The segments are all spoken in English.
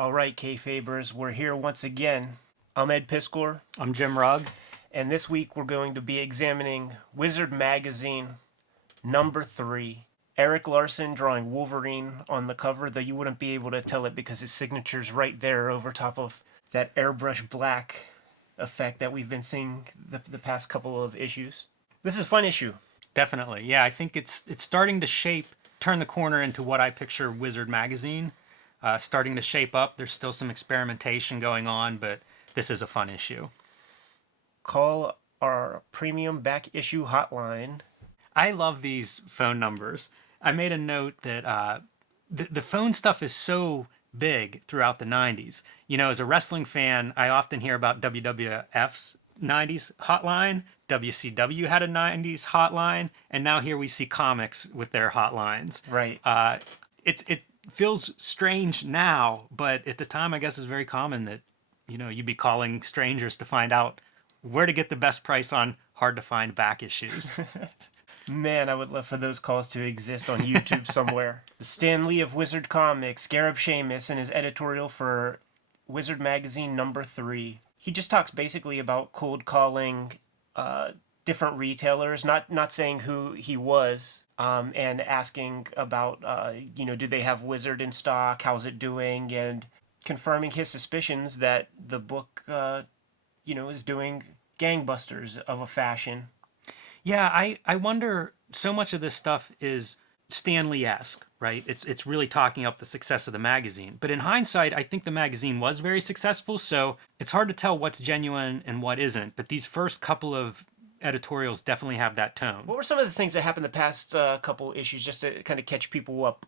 All right, Kayfabers, we're here once again. I'm Ed Piskor, I'm Jim Rugg. and this week we're going to be examining Wizard Magazine number 3. Erik Larsen drawing Wolverine on the cover, though you wouldn't be able to tell it because his signature's right there over top of that airbrush black effect that we've been seeing the past couple of issues. This is a fun issue. Definitely. Yeah, I think it's starting to turn the corner into what I picture Wizard Magazine. Starting to shape up. There's still some experimentation going on, but this is a fun issue. Call our premium back issue hotline. I love these phone numbers. I made a note that the phone stuff is so big throughout the 90s. You know, as a wrestling fan, I often hear about WWF's 90s hotline. WCW had a 90s hotline, and now here we see comics with their hotlines. Right. It feels strange now, but at the time, I guess it's very common that, you know, you'd be calling strangers to find out where to get the best price on hard to find back issues. Man, I would love for those calls to exist on YouTube somewhere. The Stan Lee of Wizard Comics, Gareb Shamus, in his editorial for Wizard Magazine number 3. He just talks basically about cold calling different retailers, not saying who he was, and asking about, do they have Wizard in stock? How's it doing? And confirming his suspicions that the book, is doing gangbusters of a fashion. Yeah, I wonder, so much of this stuff is Stan Lee-esque, right? It's really talking up the success of the magazine. But in hindsight, I think the magazine was very successful, so it's hard to tell what's genuine and what isn't. But these first couple of editorials definitely have that tone. What were some of the things that happened the past couple issues, just to kind of catch people up?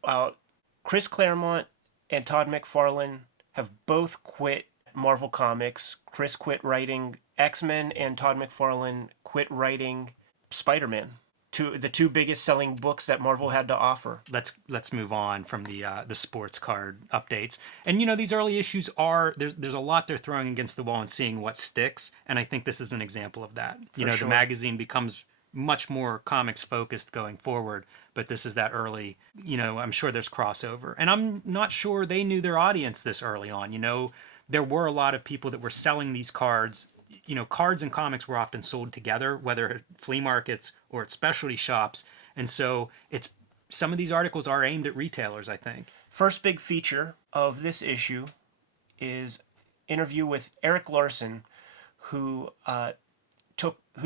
Chris Claremont and Todd McFarlane have both quit Marvel Comics. Chris quit writing X-Men, and Todd McFarlane quit writing Spider-Man, the two biggest selling books that Marvel had to offer. Let's move on from the sports card updates. And you know, these early issues are there's a lot they're throwing against the wall and seeing what sticks. And I think this is an example of that. For sure. The magazine becomes much more comics focused going forward, but this is that early. I'm sure there's crossover, and I'm not sure they knew their audience this early on. There were a lot of people that were selling these cards. Cards and comics were often sold together, whether at flea markets or at specialty shops. And so some of these articles are aimed at retailers, I think. First big feature of this issue is interview with Erik Larsen, who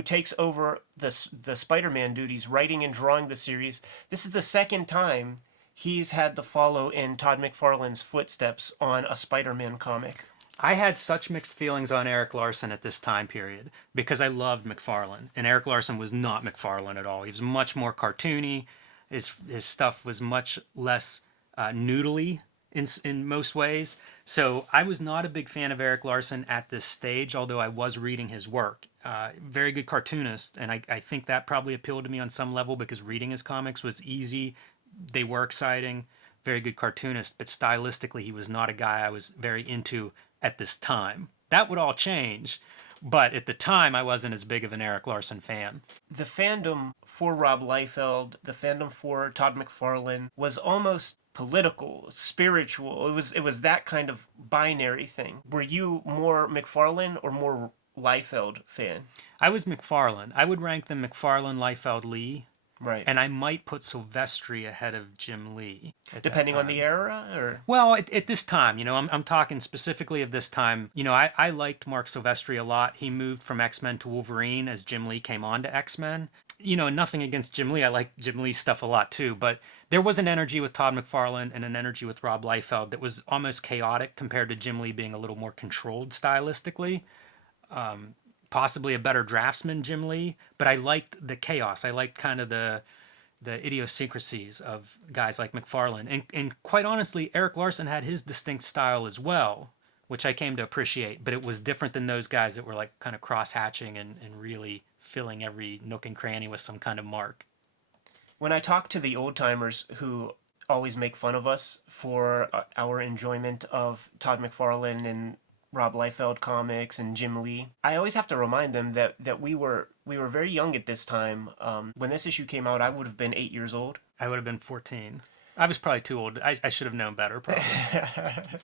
takes over the Spider-Man duties, writing and drawing the series. This is the second time he's had to follow in Todd McFarlane's footsteps on a Spider-Man comic. I had such mixed feelings on Erik Larsen at this time period because I loved McFarlane, and Erik Larsen was not McFarlane at all. He was much more cartoony. His stuff was much less noodly in most ways. So I was not a big fan of Erik Larsen at this stage, although I was reading his work. Very good cartoonist, and I think that probably appealed to me on some level because reading his comics was easy. They were exciting. Very good cartoonist, but stylistically he was not a guy I was very into at this time. That would all change, but at the time I wasn't as big of an Erik Larsen fan. The fandom for Rob Liefeld, the fandom for Todd McFarlane was almost political, spiritual. It was that kind of binary thing. Were you more McFarlane or more Liefeld fan? I was McFarlane. I would rank them McFarlane, Liefeld, Lee. Right. And I might put Silvestri ahead of Jim Lee. Depending on the era? Or? Well, at this time, I'm talking specifically of this time. I liked Mark Silvestri a lot. He moved from X-Men to Wolverine as Jim Lee came on to X-Men. Nothing against Jim Lee. I like Jim Lee's stuff a lot too. But there was an energy with Todd McFarlane and an energy with Rob Liefeld that was almost chaotic compared to Jim Lee being a little more controlled stylistically. Possibly a better draftsman, Jim Lee, but I liked the chaos. I liked kind of the idiosyncrasies of guys like McFarlane. And quite honestly, Erik Larsen had his distinct style as well, which I came to appreciate, but it was different than those guys that were like kind of cross-hatching and really filling every nook and cranny with some kind of mark. When I talk to the old-timers who always make fun of us for our enjoyment of Todd McFarlane and Rob Liefeld comics and Jim Lee, I always have to remind them that we were very young at this time. When this issue came out, I would have been 8 years old. I would have been 14. I was probably too old. I should have known better, probably.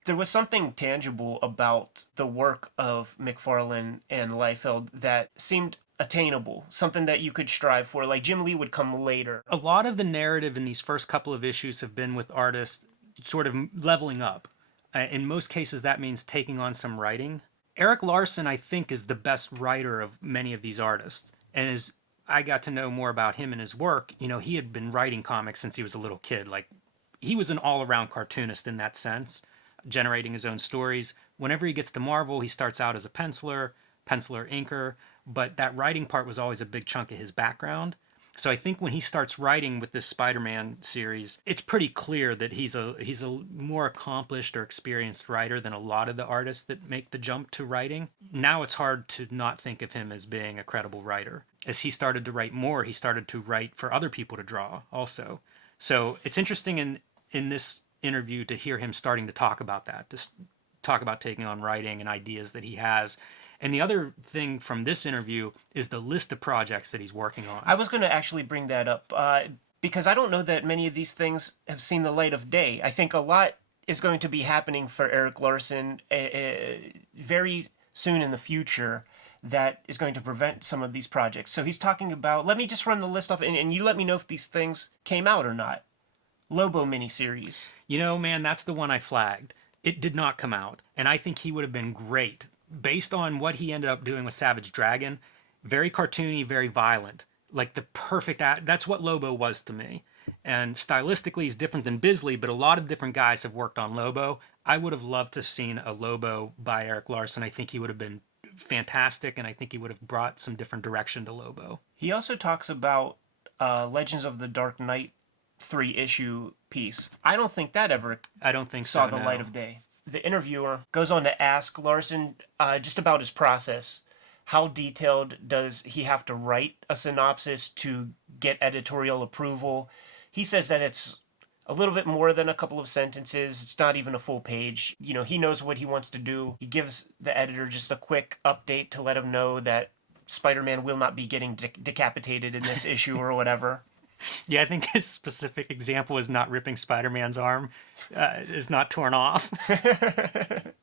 There was something tangible about the work of McFarlane and Liefeld that seemed attainable, something that you could strive for. Like Jim Lee would come later. A lot of the narrative in these first couple of issues have been with artists sort of leveling up. In most cases, that means taking on some writing. Eric Larson, I think, is the best writer of many of these artists. And as I got to know more about him and his work, he had been writing comics since he was a little kid. Like, he was an all-around cartoonist in that sense, generating his own stories. Whenever he gets to Marvel, he starts out as a penciler, inker, but that writing part was always a big chunk of his background. So I think when he starts writing with this Spider-Man series, it's pretty clear that he's a more accomplished or experienced writer than a lot of the artists that make the jump to writing. Now it's hard to not think of him as being a credible writer. As he started to write more, he started to write for other people to draw also. So it's interesting in this interview to hear him starting to talk about that, to talk about taking on writing and ideas that he has. And the other thing from this interview is the list of projects that he's working on. I was going to actually bring that up because I don't know that many of these things have seen the light of day. I think a lot is going to be happening for Eric Larson very soon in the future that is going to prevent some of these projects. So he's talking about, let me just run the list off, and you let me know if these things came out or not. Lobo miniseries. Man, that's the one I flagged. It did not come out, and I think he would have been great. Based on what he ended up doing with Savage Dragon, very cartoony, very violent. Like the perfect that's what Lobo was to me. And stylistically, he's different than Bisley, but a lot of different guys have worked on Lobo. I would have loved to have seen a Lobo by Eric Larson. I think he would have been fantastic, and I think he would have brought some different direction to Lobo. He also talks about Legends of the Dark Knight 3-issue piece. I don't think that ever saw the light of day. The interviewer goes on to ask Larson just about his process. How detailed does he have to write a synopsis to get editorial approval? He says that it's a little bit more than a couple of sentences. It's not even a full page. He knows what he wants to do. He gives the editor just a quick update to let him know that Spider-Man will not be getting decapitated in this issue or whatever. Yeah, I think his specific example is not ripping Spider-Man's arm, is not torn off.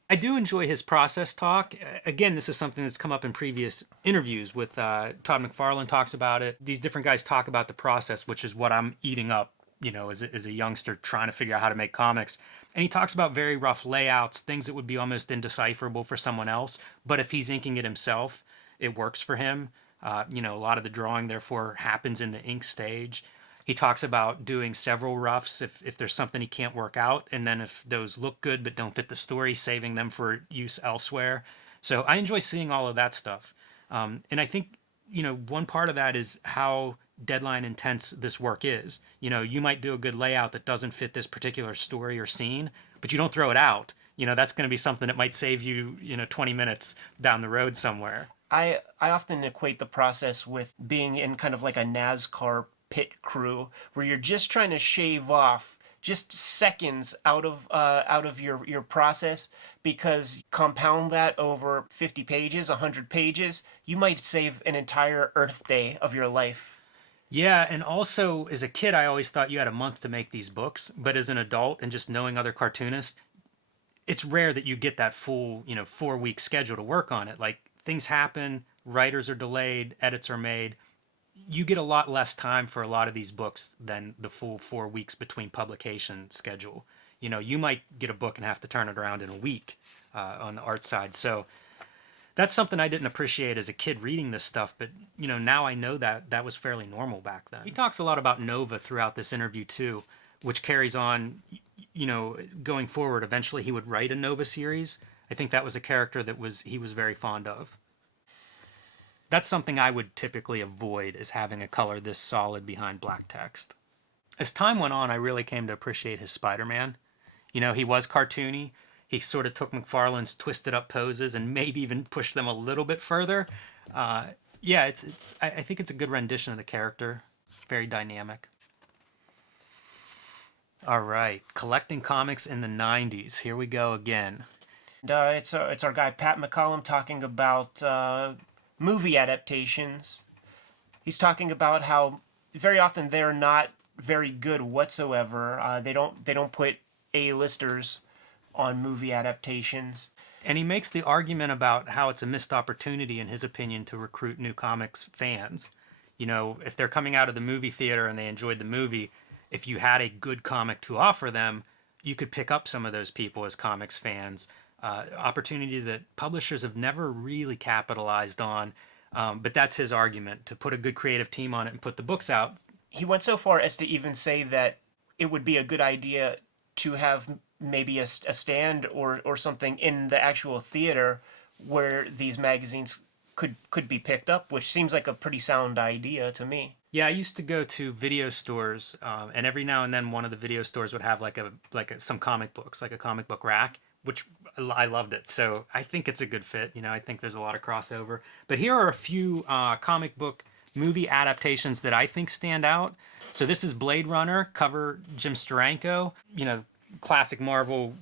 I do enjoy his process talk. Again, this is something that's come up in previous interviews with Todd McFarlane talks about it. These different guys talk about the process, which is what I'm eating up, as a youngster trying to figure out how to make comics. And he talks about very rough layouts, things that would be almost indecipherable for someone else. But if he's inking it himself, it works for him. A lot of the drawing, therefore, happens in the ink stage. He talks about doing several roughs if there's something he can't work out, and then if those look good but don't fit the story, saving them for use elsewhere. So I enjoy seeing all of that stuff. And I think, one part of that is how deadline intense this work is. You might do a good layout that doesn't fit this particular story or scene, but you don't throw it out. That's going to be something that might save you, 20 minutes down the road somewhere. I often equate the process with being in kind of like a NASCAR pit crew where you're just trying to shave off just seconds out of your process, because compound that over 50 pages, 100 pages, you might save an entire Earth day of your life. Yeah, and also as a kid, I always thought you had a month to make these books, but as an adult and just knowing other cartoonists, it's rare that you get that full, 4-week schedule to work on it. Like, things happen, writers are delayed, edits are made. You get a lot less time for a lot of these books than the full 4 weeks between publication schedule. You might get a book and have to turn it around in a week on the art side. So that's something I didn't appreciate as a kid reading this stuff, but now I know that was fairly normal back then. He talks a lot about Nova throughout this interview too, which carries on, going forward. Eventually he would write a Nova series. I think that was a character that he was very fond of. That's something I would typically avoid, is having a color this solid behind black text. As time went on, I really came to appreciate his Spider-Man. He was cartoony. He sort of took McFarlane's twisted up poses and maybe even pushed them a little bit further. I think it's a good rendition of the character. Very dynamic. All right, collecting comics in the 90s. Here we go again. It's our guy Pat McCollum talking about movie adaptations. He's talking about how very often they're not very good whatsoever. They don't put A-listers on movie adaptations. And he makes the argument about how it's a missed opportunity, in his opinion, to recruit new comics fans. You know, if they're coming out of the movie theater and they enjoyed the movie, if you had a good comic to offer them, you could pick up some of those people as comics fans. Opportunity that publishers have never really capitalized on. But that's his argument, to put a good creative team on it and put the books out. He went so far as to even say that it would be a good idea to have maybe a stand or something in the actual theater where these magazines could be picked up, which seems like a pretty sound idea to me. Yeah, I used to go to video stores, and every now and then one of the video stores would have some comic books, like a comic book rack, which I loved it. So I think it's a good fit. You know, I think there's a lot of crossover. But here are a few comic book movie adaptations that I think stand out. So this is Blade Runner, cover Jim Steranko, you know, classic Marvel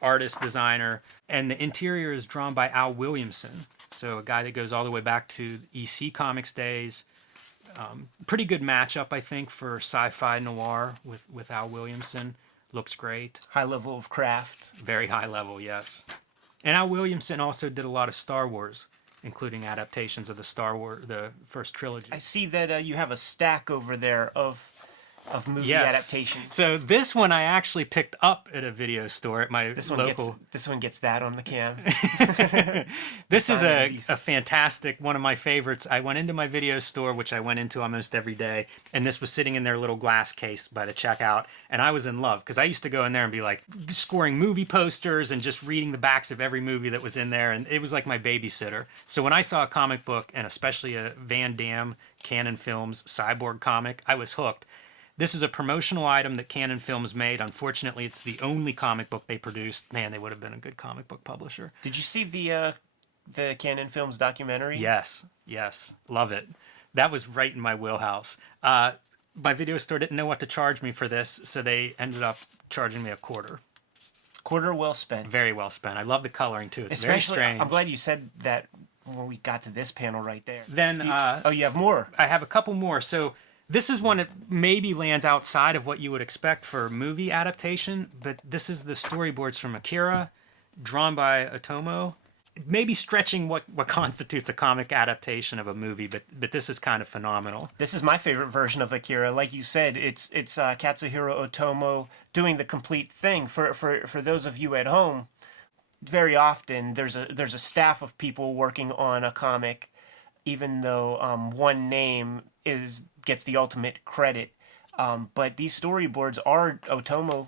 artist, designer. And the interior is drawn by Al Williamson. So a guy that goes all the way back to EC Comics days. Pretty good matchup, I think, for sci-fi noir with Al Williamson. Looks great. High level of craft. Very high level, yes. And Al Williamson also did a lot of Star Wars, including adaptations of the first trilogy. I see that you have a stack over there of movie adaptations. So this one I actually picked up at a video store at my local. This one gets that on the cam. This is a fantastic, one of my favorites. I went into my video store, which I went into almost every day, and this was sitting in their little glass case by the checkout, and I was in love because I used to go in there and be like scoring movie posters and just reading the backs of every movie that was in there, and it was like my babysitter. So when I saw a comic book, and especially a Van Damme Canon Films Cyborg comic, I was hooked. This is a promotional item that Canon Films made. Unfortunately, it's the only comic book they produced. Man, they would have been a good comic book publisher. Did you see the Canon Films documentary? Yes. Love it. That was right in my wheelhouse. My video store didn't know what to charge me for this, so they ended up charging me $0.25. Quarter well spent. Very well spent. I love the coloring, too. It's Especially, very strange. I'm glad you said that when we got to this panel right there. Then, you have more? I have a couple more. So this is one that maybe lands outside of what you would expect for movie adaptation, but this is the storyboards from Akira, drawn by Otomo. Maybe stretching what constitutes a comic adaptation of a movie, but this is kind of phenomenal. This is my favorite version of Akira. Like you said, it's Katsuhiro Otomo doing the complete thing. For those of you at home, very often there's a staff of people working on a comic, even though one name gets the ultimate credit. But these storyboards are Otomo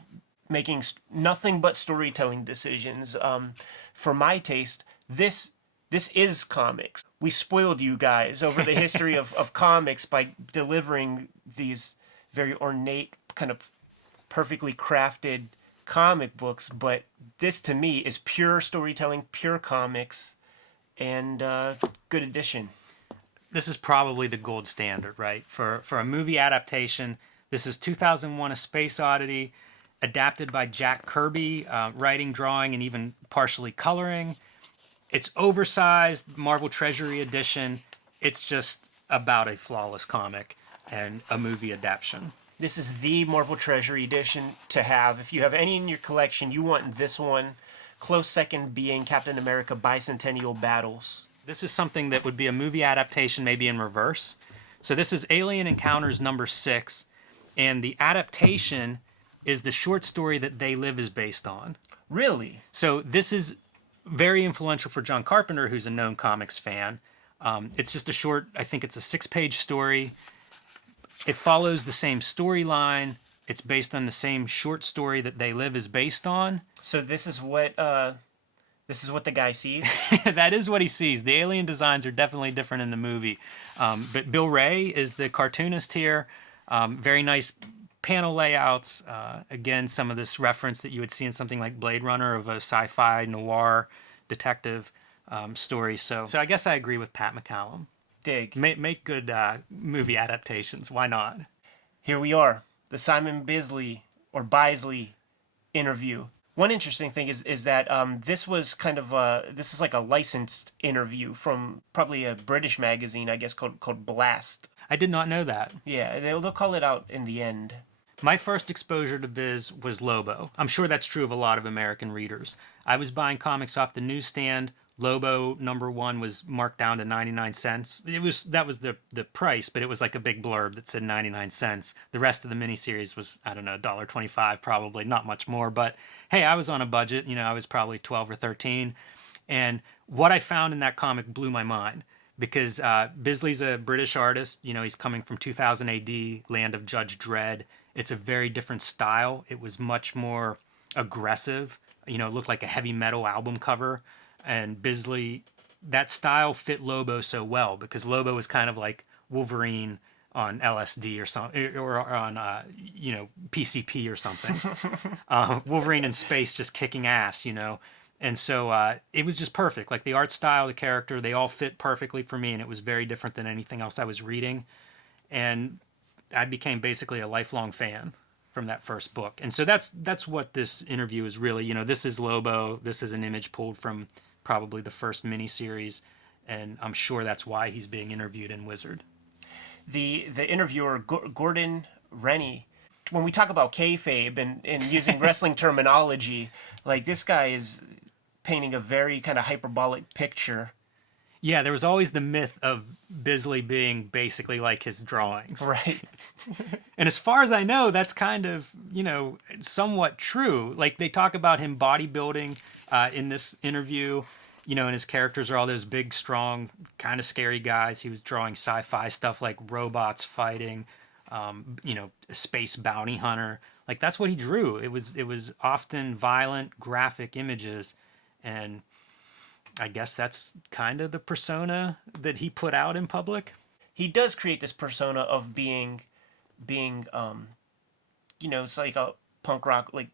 making nothing but storytelling decisions. For my taste, this is comics. We spoiled you guys over the history of comics by delivering these very ornate, kind of perfectly crafted comic books. But this, to me, is pure storytelling, pure comics, and good addition. This is probably the gold standard, right? For a movie adaptation, this is 2001: A Space Oddity, adapted by Jack Kirby, writing, drawing, and even partially coloring. It's oversized, Marvel Treasury edition. It's just about a flawless comic and a movie adaptation. This is the Marvel Treasury edition to have. If you have any in your collection, you want this one. Close second being Captain America Bicentennial Battles. This is something that would be a movie adaptation, maybe in reverse. So this is Alien Encounters #6, and the adaptation is the short story that They Live is based on. Really? So this is very influential for John Carpenter, who's a known comics fan. It's just a short, I think it's a 6-page story. It follows the same storyline. It's based on the same short story that They Live is based on. So this is what the guy sees? That is what he sees. The alien designs are definitely different in the movie. But Bill Ray is the cartoonist here. Very nice panel layouts. Again, some of this reference that you would see in something like Blade Runner of a sci-fi noir detective story. So I guess I agree with Pat McCallum. Dig. Make good movie adaptations. Why not? Here we are. The Simon Bisley or Bisley interview. One interesting thing is that this was kind of this is like a licensed interview from probably a British magazine, I guess, called Blast. I did not know that. Yeah, they'll call it out in the end. My first exposure to Biz was Lobo. I'm sure that's true of a lot of American readers. I was buying comics off the newsstand. Lobo #1 was marked down to 99 cents. That was the price, but it was like a big blurb that said 99 cents. The rest of the miniseries was, I don't know, $1.25 probably, not much more. But hey, I was on a budget. I was probably 12 or 13. And what I found in that comic blew my mind because Bisley's a British artist. He's coming from 2000 AD, land of Judge Dredd. It's a very different style. It was much more aggressive. It looked like a heavy metal album cover. And Bisley, that style fit Lobo so well because Lobo was kind of like Wolverine on LSD or something, or on PCP or something. Wolverine in space, just kicking ass. And so it was just perfect. Like the art style, the character, they all fit perfectly for me, and it was very different than anything else I was reading. And I became basically a lifelong fan from that first book. And so that's what this interview is really. This is Lobo. This is an image pulled from probably the first miniseries, and I'm sure that's why he's being interviewed in Wizard. The interviewer, Gordon Rennie, when we talk about kayfabe and using wrestling terminology, like this guy is painting a very kind of hyperbolic picture. Yeah, there was always the myth of Bisley being basically like his drawings. Right. And as far as I know, that's kind of, somewhat true. Like they talk about him bodybuilding in this interview, and his characters are all those big, strong, kind of scary guys. He was drawing sci-fi stuff like robots fighting, a space bounty hunter. Like that's what he drew. It was often violent, graphic images, and I guess that's kind of the persona that he put out in public. He does create this persona of being it's like a punk rock, like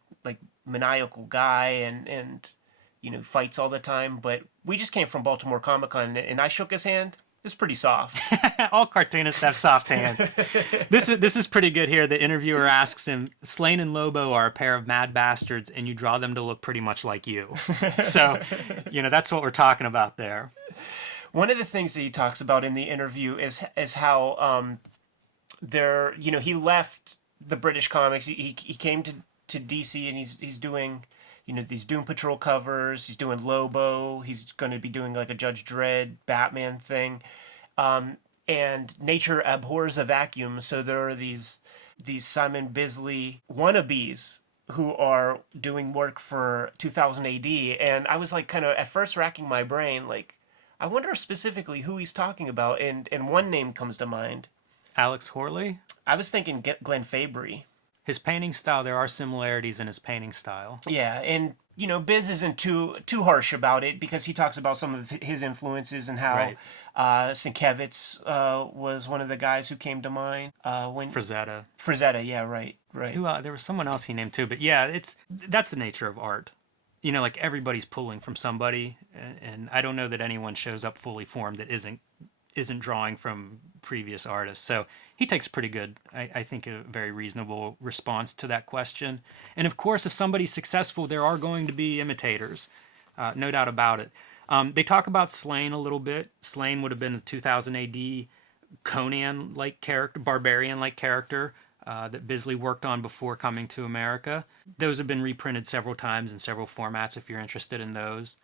maniacal guy and fights all the time. But we just came from Baltimore Comic Con and I shook his hand. It's pretty soft. All cartoonists have soft hands. This is pretty good here. The interviewer asks him, Slane and Lobo are a pair of mad bastards, and you draw them to look pretty much like you. So, that's what we're talking about there. One of the things that he talks about in the interview is how he left the British comics. He came to DC and he's doing these Doom Patrol covers. He's doing Lobo. He's going to be doing like a Judge Dredd Batman thing. And nature abhors a vacuum. So there are these Simon Bisley wannabes who are doing work for 2000 AD. And I was like kind of at first racking my brain, like, I wonder specifically who he's talking about. And one name comes to mind. Alex Horley? I was thinking Glenn Fabry. His painting style, there are similarities in his painting style. Yeah, and Biz isn't too harsh about it because he talks about some of his influences and how Right. Sienkiewicz was one of the guys who came to mind. Frazetta, yeah, right. There was someone else he named too, but yeah, that's the nature of art. Like everybody's pulling from somebody, and I don't know that anyone shows up fully formed that isn't drawing from previous artists. So he takes pretty good, I think, a very reasonable response to that question. And of course, if somebody's successful, there are going to be imitators, no doubt about it. They talk about Slane a little bit. Slane would have been a 2000 AD Conan-like character, barbarian-like character that Bisley worked on before coming to America. Those have been reprinted several times in several formats if you're interested in those.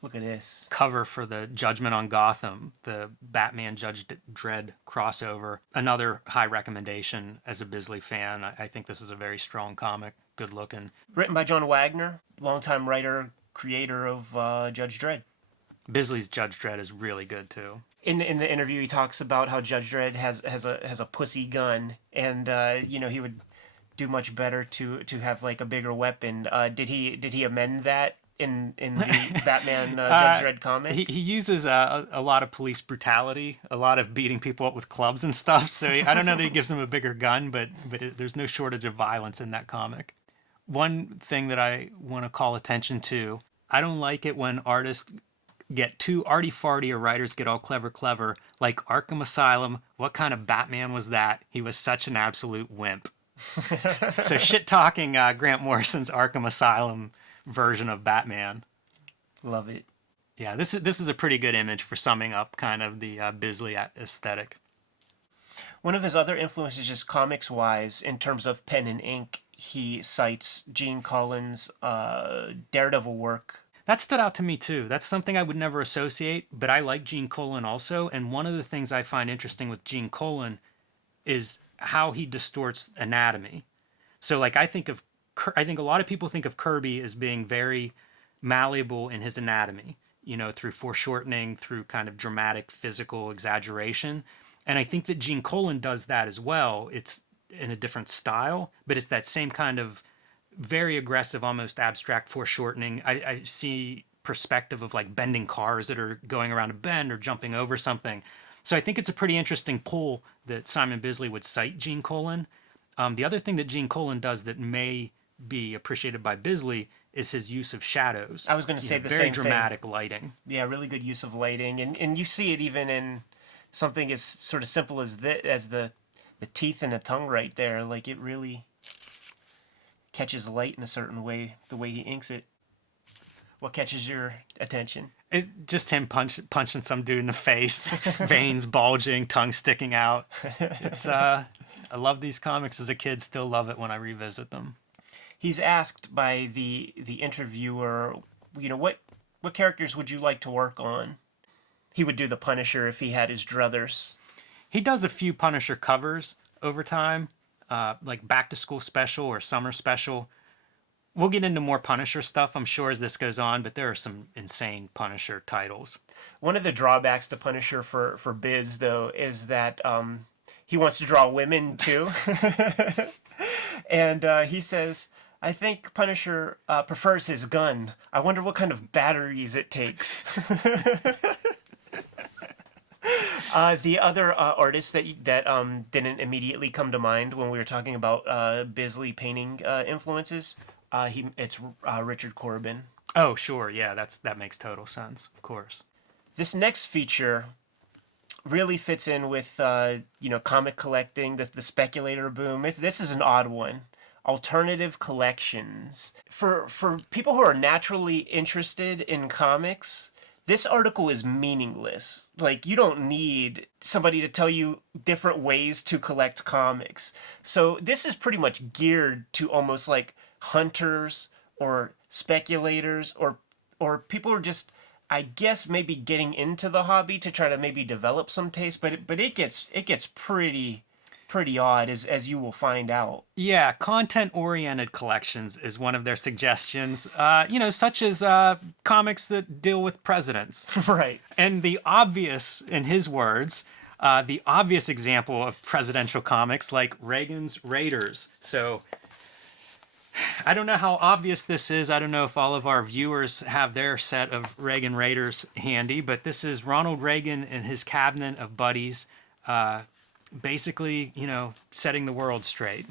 Look at this. Cover for the Judgment on Gotham, the Batman Judge Dredd crossover. Another high recommendation as a Bisley fan. I think this is a very strong comic, good looking. Written by John Wagner, longtime writer, creator of Judge Dredd. Bisley's Judge Dredd is really good too. In the interview, he talks about how Judge Dredd has a pussy gun, and he would do much better to have like a bigger weapon. Did he amend that in the Batman Judge Dredd comic? He uses a lot of police brutality, a lot of beating people up with clubs and stuff. So I don't know that he gives them a bigger gun, but there's no shortage of violence in that comic. One thing that I want to call attention to, I don't like it when artists get too arty-farty or writers get all clever, like Arkham Asylum. What kind of Batman was that? He was such an absolute wimp. So shit-talking Grant Morrison's Arkham Asylum version of Batman. Love it. Yeah, this is a pretty good image for summing up kind of the Bisley aesthetic. One of his other influences, just comics-wise, in terms of pen and ink, he cites Gene Colan's Daredevil work. That stood out to me too. That's something I would never associate, but I like Gene Colan also. And one of the things I find interesting with Gene Colan is how he distorts anatomy. So like I think a lot of people think of Kirby as being very malleable in his anatomy, through foreshortening, through kind of dramatic physical exaggeration. And I think that Gene Colan does that as well. It's in a different style, but it's that same kind of very aggressive, almost abstract foreshortening. I see perspective of like bending cars that are going around a bend or jumping over something. So I think it's a pretty interesting pull that Simon Bisley would cite Gene Colan. The other thing that Gene Colan does that may be appreciated by Bisley is his use of shadows. I was going to say the very same dramatic thing. lighting. Yeah, really good use of lighting, and you see it even in something as sort of simple as the teeth and the tongue right there. Like it really catches light in a certain way, the way he inks it. What catches your attention? Just him punching some dude in the face, veins bulging, tongue sticking out. It's I love these comics as a kid, still love it when I revisit them. He's asked by the interviewer, what characters would you like to work on? He would do the Punisher if he had his druthers. He does a few Punisher covers over time, like Back to School Special or Summer Special. We'll get into more Punisher stuff, I'm sure, as this goes on, but there are some insane Punisher titles. One of the drawbacks to Punisher for Biz, though, is that he wants to draw women, too. And he says, I think Punisher prefers his gun. I wonder what kind of batteries it takes. The other artist that didn't immediately come to mind when we were talking about Bisley painting influences, it's Richard Corbin. Oh, sure, yeah, that makes total sense, of course. This next feature really fits in with comic collecting, the speculator boom. This is an odd one. Alternative collections. For people who are naturally interested in comics, this article is meaningless. Like, you don't need somebody to tell you different ways to collect comics. So this is pretty much geared to almost like hunters or speculators or people who are just, I guess, maybe getting into the hobby to try to maybe develop some taste. But it gets pretty odd, as you will find out. Yeah, content-oriented collections is one of their suggestions, such as comics that deal with presidents. Right. And the obvious, in his words, the obvious example of presidential comics, like Reagan's Raiders. So I don't know how obvious this is. I don't know if all of our viewers have their set of Reagan Raiders handy, but this is Ronald Reagan and his cabinet of buddies, basically, setting the world straight,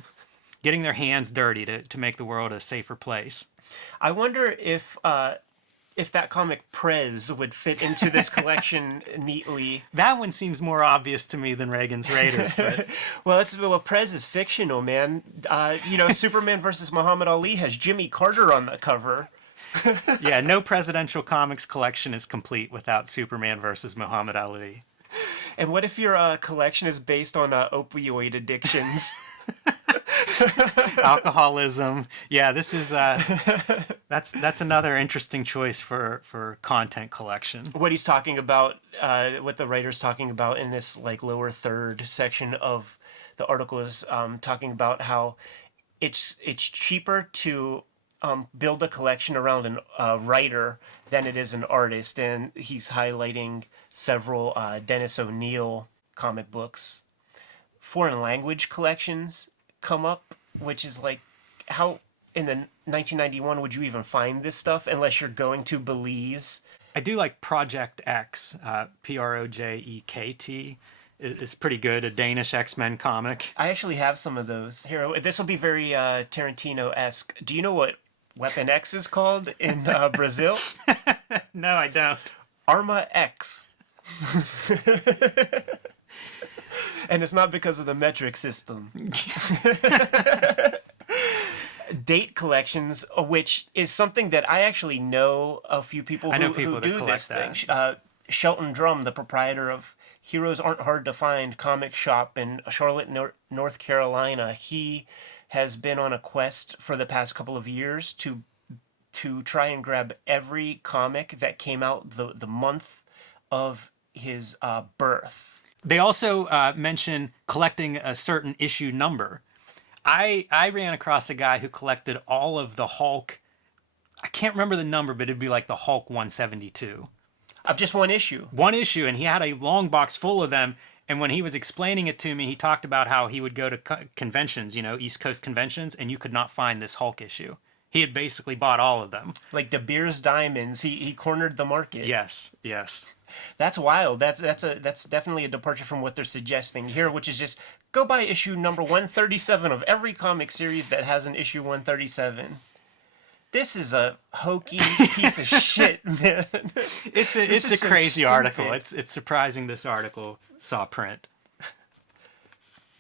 getting their hands dirty to make the world a safer place. I wonder if that comic Prez would fit into this collection neatly. That one seems more obvious to me than Reagan's Raiders. But... well, Prez is fictional, man. Superman versus Muhammad Ali has Jimmy Carter on the cover. Yeah, no presidential comics collection is complete without Superman versus Muhammad Ali. And what if your collection is based on opioid addictions? Alcoholism. Yeah, this is that's another interesting choice for content collection. What he's talking about, what the writer's talking about in this like lower third section of the article is talking about how it's cheaper to build a collection around a writer than it is an artist, and he's highlighting several Dennis O'Neil comic books. Foreign language collections come up, which is like, how in the 1991 would you even find this stuff unless you're going to Belize? I do like Project X, Projekt, is pretty good, a Danish X-Men comic. I actually have some of those. Here, this will be very Tarantino-esque. Do you know what Weapon X is called in Brazil? No, I don't. Arma X. And it's not because of the metric system. Date collections, which is something that I actually know a few people who do this thing. Shelton Drum, the proprietor of Heroes Aren't Hard to Find comic shop in Charlotte, North Carolina. He has been on a quest for the past couple of years to try and grab every comic that came out the month of his birth. They also mention collecting a certain issue number. I ran across a guy who collected all of the Hulk. I can't remember the number, but it'd be like the Hulk 172. Of just one issue. One issue, and he had a long box full of them. And when he was explaining it to me, he talked about how he would go to conventions, East Coast conventions, and you could not find this Hulk issue. He had basically bought all of them. Like De Beers Diamonds, he cornered the market. Yes. That's wild. That's definitely a departure from what they're suggesting here, which is just go buy issue number 137 of every comic series that has an issue 137. This is a hokey piece of shit, man. It's a crazy article. It's surprising this article saw print.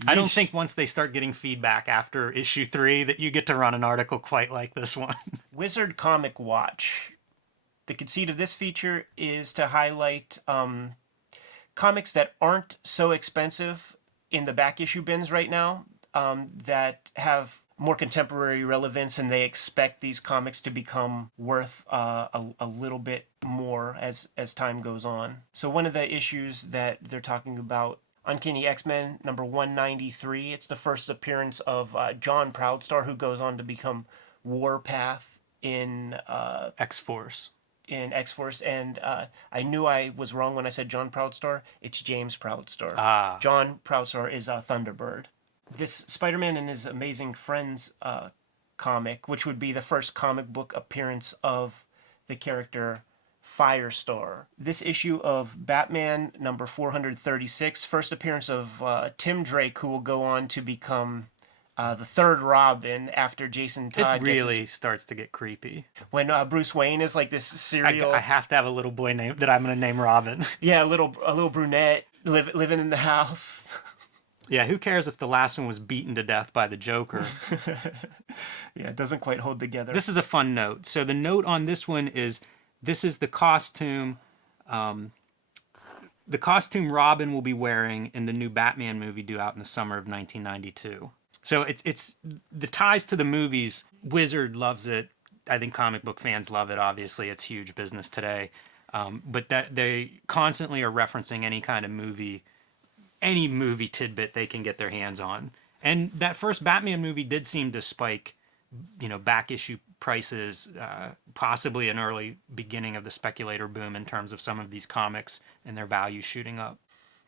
I don't think once they start getting feedback after issue 3 that you get to run an article quite like this one. Wizard Comic Watch. The conceit of this feature is to highlight comics that aren't so expensive in the back issue bins right now, that have more contemporary relevance, and they expect these comics to become worth a little bit more as time goes on. So one of the issues that they're talking about, Uncanny X-Men number 193. It's the first appearance of John Proudstar, who goes on to become Warpath in X-Force. And I knew I was wrong when I said John Proudstar. It's James Proudstar. John Proudstar is Thunderbird. This Spider-Man and His Amazing Friends comic, which would be the first comic book appearance of the character Firestar. This issue of Batman number 436, first appearance of Tim Drake, who will go on to become the third Robin after Jason Todd. It really starts to get creepy. When Bruce Wayne is like this serial... I have to have a little boy name that I'm going to name Robin. Yeah, a little brunette living in the house. Yeah, who cares if the last one was beaten to death by the Joker? Yeah, it doesn't quite hold together. This is a fun note. So the note on this one is, this is the costume Robin will be wearing in the new Batman movie due out in the summer of 1992. So it's the ties to the movies. Wizard loves it. I think comic book fans love it. Obviously, it's huge business today. But that they constantly are referencing any kind of movie, any movie tidbit they can get their hands on. And that first Batman movie did seem to spike, back issue prices, possibly an early beginning of the speculator boom in terms of some of these comics and their value shooting up.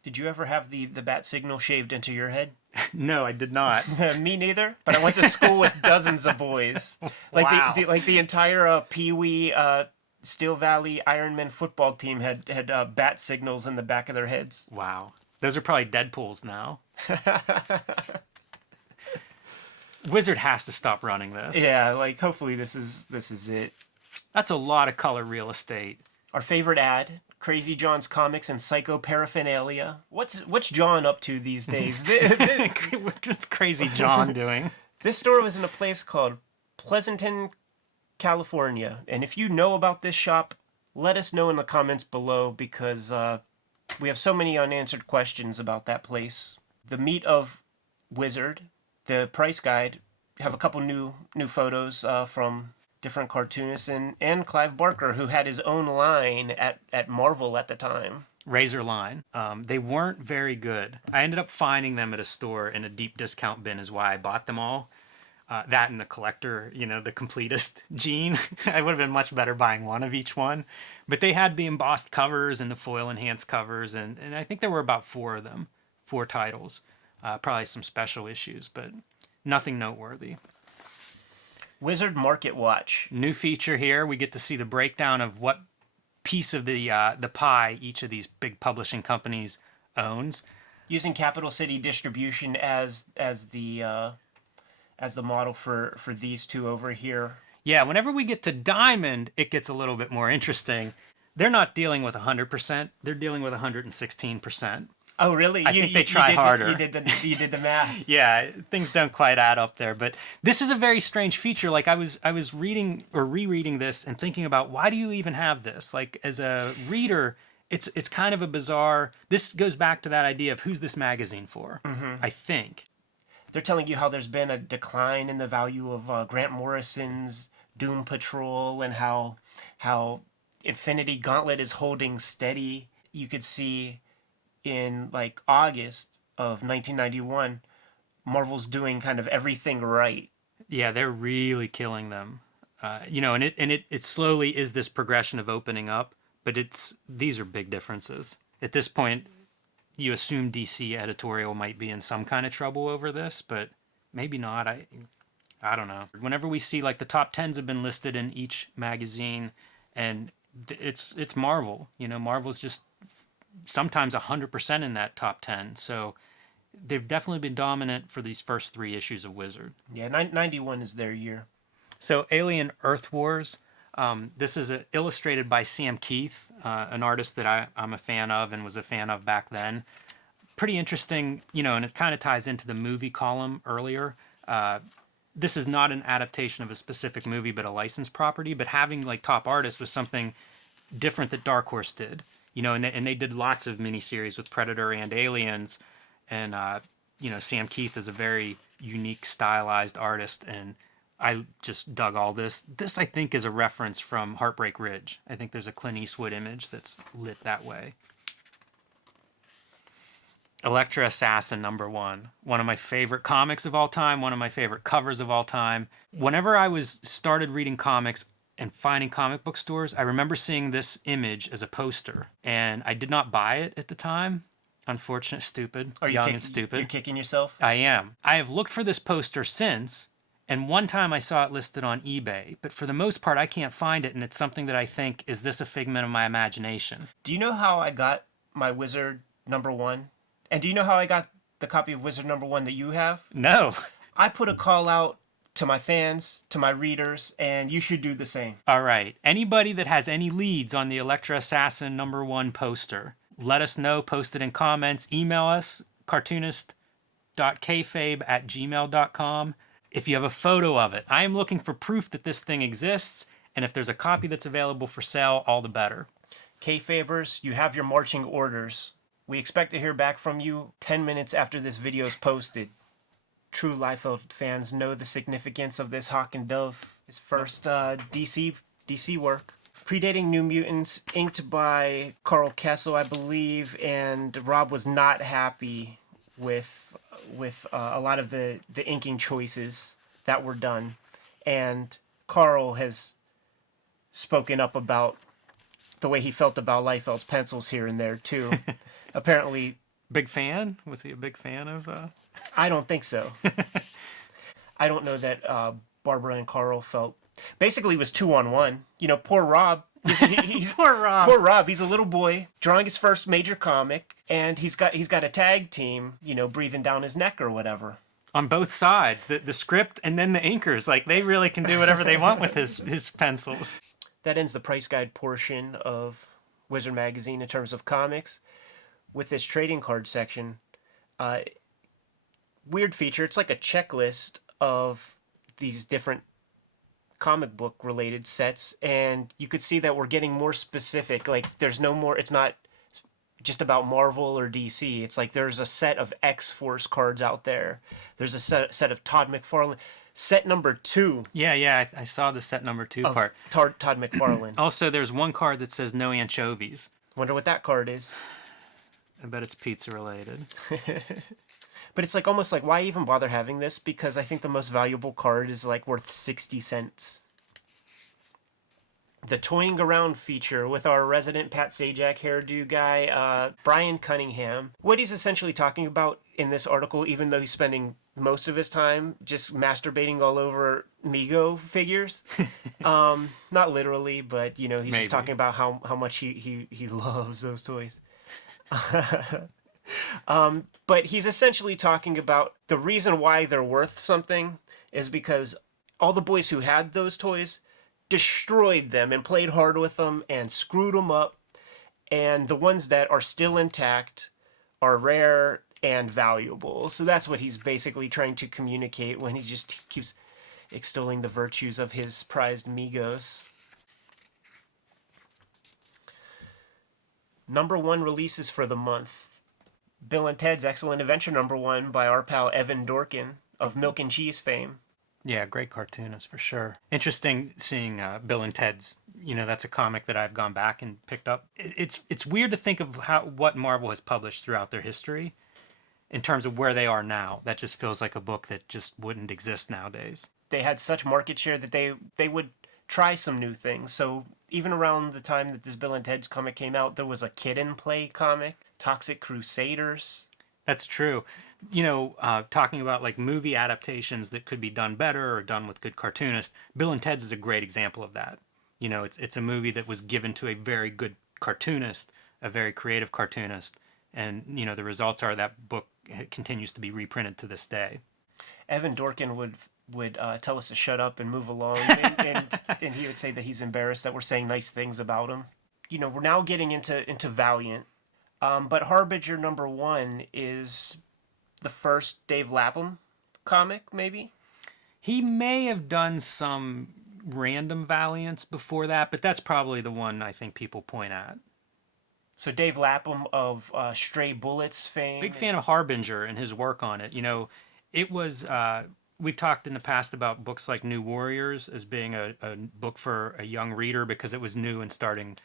Did you ever have the bat signal shaved into your head? No, I did not. Me neither. But I went to school with dozens of boys. Like Wow. the entire Pee Wee Steel Valley Ironman football team had bat signals in the back of their heads. Wow. Those are probably Deadpools now. Wizard has to stop running this. Yeah, like hopefully this is it. That's a lot of color real estate. Our favorite ad, Crazy John's Comics and Psycho Paraphernalia. What's John up to these days? What's Crazy John doing? This store was in a place called Pleasanton, California. And if you know about this shop, let us know in the comments below, because we have so many unanswered questions about that place. The meat of Wizard, the price guide, have a couple new photos from different cartoonists, and Clive Barker, who had his own line at Marvel at the time. Razor line. They weren't very good. I ended up finding them at a store in a deep discount bin is why I bought them all. That and the collector, the completist gene. I would have been much better buying one of each one. But they had the embossed covers and the foil enhanced covers, and I think there were about 4 of them, 4 titles. Probably some special issues, but nothing noteworthy. Wizard Market Watch. New feature here. We get to see the breakdown of what piece of the pie each of these big publishing companies owns. Using Capital City Distribution as the model for these two over here. Yeah, whenever we get to Diamond, it gets a little bit more interesting. They're not dealing with 100%. They're dealing with 116%. Oh, really? I think they try harder. You did the math. Yeah, things don't quite add up there. But this is a very strange feature. Like I was reading or rereading this and thinking about, why do you even have this? Like as a reader, it's kind of a bizarre. This goes back to that idea of who's this magazine for. I think They're telling you how there's been a decline in the value of Grant Morrison's Doom Patrol, and how Infinity Gauntlet is holding steady. You could see in like August of 1991, Marvel's doing kind of everything right. yeah, they're really killing them. You know, and it slowly is this progression of opening up, but these are big differences. At this point, you assume DC editorial might be in some kind of trouble over this, but maybe not. I don't know. Whenever we see like the top 10s have been listed in each magazine, and it's Marvel. You know, Marvel's just sometimes 100% in that top 10. So they've definitely been dominant for these first 3 issues of Wizard. Yeah, 91 is their year. So Alien Earth Wars. This is illustrated by Sam Keith, an artist that I'm a fan of and was a fan of back then. Pretty interesting, you know, and it kind of ties into the movie column earlier. This is not an adaptation of a specific movie, but a licensed property. But having like top artists was something different that Dark Horse did, you know, and they did lots of miniseries with Predator and Aliens. And, you know, Sam Keith is a very unique, stylized artist, and I just dug all this. This, I think, is a reference from Heartbreak Ridge. I think there's a Clint Eastwood image that's lit that way. Elektra Assassin #1. One of my favorite comics of all time. One of my favorite covers of all time. Whenever I started reading comics and finding comic book stores, I remember seeing this image as a poster. And I did not buy it at the time. Unfortunate, stupid, young and stupid. You're kicking yourself? I am. I have looked for this poster since, and one time I saw it listed on eBay, but for the most part I can't find it, and it's something that I think, is this a figment of my imagination? Do you know how I got my Wizard #1? And do you know how I got the copy of Wizard #1 that you have? No. I put a call out to my fans, to my readers, and you should do the same. All right. Anybody that has any leads on the Elektra Assassin #1 poster, let us know. Post it in comments. Email us, cartoonist.kayfabe@gmail.com. If you have a photo of it. I am looking for proof that this thing exists, and if there's a copy that's available for sale, all the better. Kayfabers, you have your marching orders. We expect to hear back from you 10 minutes after this video is posted. True Liefeld fans know the significance of this Hawk and Dove, his first DC work. Predating New Mutants, inked by Carl Kessel, I believe, and Rob was not happy with a lot of the inking choices that were done. And Carl has spoken up about the way he felt about Liefeld's pencils here and there, too. Apparently... Big fan? Was he a big fan of... I don't think so. I don't know that Barbara and Carl felt... Basically, it was 2-on-1. You know, poor Rob. Poor Rob. Poor Rob. He's a little boy drawing his first major comic, and he's got a tag team, you know, breathing down his neck or whatever. On both sides, the script and then the inkers, like they really can do whatever they want with his pencils. That ends the price guide portion of Wizard Magazine in terms of comics. With this trading card section, weird feature. It's like a checklist of these different comic book related sets, and you could see that we're getting more specific. Like there's no more, it's not just about Marvel or DC. It's like there's a set of X-Force cards out there. There's a set of Todd McFarlane. Set #2. Yeah, I saw the set #2 part. Todd McFarlane. Also, there's one card that says no anchovies. Wonder what that card is. I bet it's pizza related. But it's like almost like, why even bother having this? Because I think the most valuable card is like worth 60 cents. The Toying Around feature with our resident Pat Sajak hairdo guy, Brian Cunningham. What he's essentially talking about in this article, even though he's spending most of his time just masturbating all over Mego figures. Not literally, but, you know, he's just talking about how much he loves those toys. But he's essentially talking about the reason why they're worth something is because all the boys who had those toys destroyed them and played hard with them and screwed them up, and the ones that are still intact are rare and valuable. So that's what he's basically trying to communicate when he just keeps extolling the virtues of his prized Migos. Number one releases for the month. Bill and Ted's Excellent Adventure #1 by our pal Evan Dorkin of Milk and Cheese fame. Yeah, great cartoonist for sure. Interesting seeing Bill and Ted's. That's a comic that I've gone back and picked up. It's weird to think of what Marvel has published throughout their history in terms of where they are now. That just feels like a book that just wouldn't exist nowadays. They had such market share that they would try some new things. So even around the time that this Bill and Ted's comic came out, there was a Kid and Play comic, Toxic Crusaders. That's true. Talking about like movie adaptations that could be done better or done with good cartoonists, Bill and Ted's is a great example of that. It's a movie that was given to a very good cartoonist, a very creative cartoonist, and the results are that book continues to be reprinted to this day. Evan Dorkin would tell us to shut up and move along, and he would say that he's embarrassed that we're saying nice things about him. We're now getting into Valiant, but Harbinger #1 is the first Dave Lapham comic, maybe? He may have done some random Valiants before that, but that's probably the one I think people point at. So Dave Lapham of Stray Bullets fame. Big fan of Harbinger and his work on it. It was... we've talked in the past about books like New Warriors as being a book for a young reader because it was new and starting,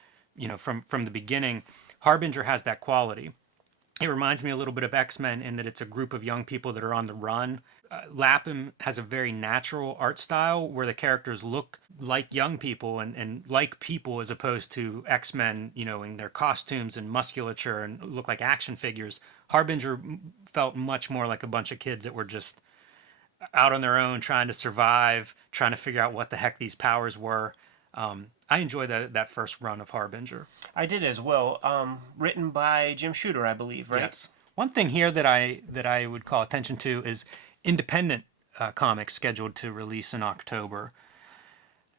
from the beginning. Harbinger has that quality. It reminds me a little bit of X-Men in that it's a group of young people that are on the run. Lapham has a very natural art style where the characters look like young people and like people as opposed to X-Men, in their costumes and musculature and look like action figures. Harbinger felt much more like a bunch of kids that were just out on their own, trying to survive, trying to figure out what the heck these powers were. I enjoyed that first run of Harbinger. I did as well. Written by Jim Shooter, I believe, right? Yes. One thing here that I would call attention to is independent comics scheduled to release in October.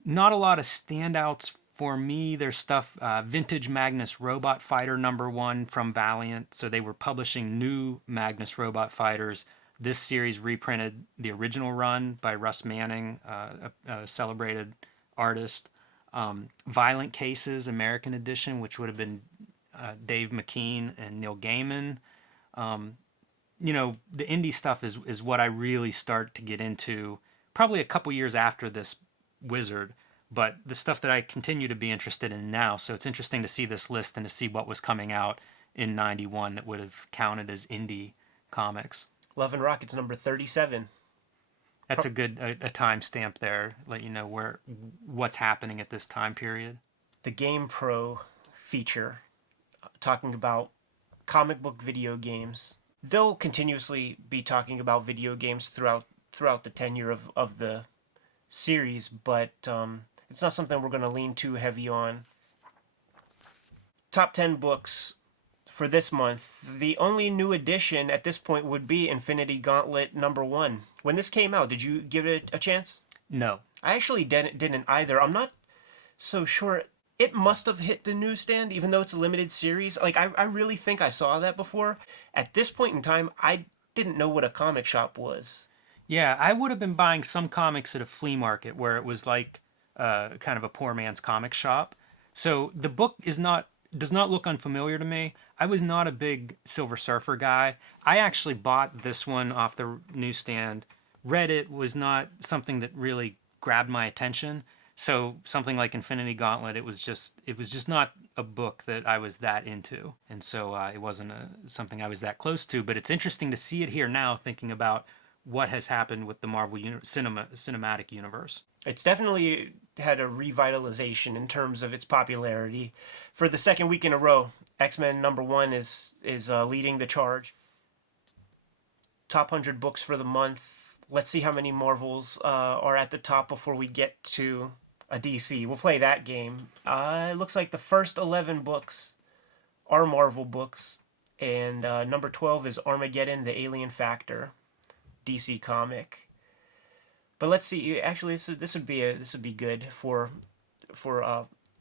Not a lot of standouts for me. There's stuff, Vintage Magnus Robot Fighter #1 from Valiant. So they were publishing new Magnus Robot Fighters. This series reprinted the original run by Russ Manning, a celebrated artist. Violent Cases, American edition, which would have been Dave McKean and Neil Gaiman. The indie stuff is what I really start to get into probably a couple years after this Wizard, but the stuff that I continue to be interested in now. So it's interesting to see this list and to see what was coming out in '91 that would have counted as indie comics. Love and Rockets #37. That's a good a timestamp there. Let you know what's happening at this time period. The Game Pro feature, talking about comic book video games. They'll continuously be talking about video games throughout the tenure of the series, but it's not something we're going to lean too heavy on. Top 10 books for this month. The only new addition at this point would be Infinity Gauntlet #1. When this came out, did you give it a chance? No. I actually didn't either. I'm not so sure. It must have hit the newsstand, even though it's a limited series. Like, I really think I saw that before. At this point in time, I didn't know what a comic shop was. Yeah, I would have been buying some comics at a flea market where it was like kind of a poor man's comic shop. So the book does not look unfamiliar to me. I was not a big Silver Surfer guy. I actually bought this one off the newsstand. Read it, was not something that really grabbed my attention. So something like Infinity Gauntlet, it was just not a book that I was that into. And so it wasn't something I was that close to. But it's interesting to see it here now, thinking about what has happened with the Marvel cinematic universe. It's definitely had a revitalization in terms of its popularity. For the second week in a row, X-Men #1 is leading the charge. Top 100 books for the month. Let's see how many Marvels are at the top before we get to a DC. We'll play that game. It looks like the first 11 books are Marvel books, and number 12 is Armageddon: The Alien Factor, DC comic. But let's see. Actually, this would be good for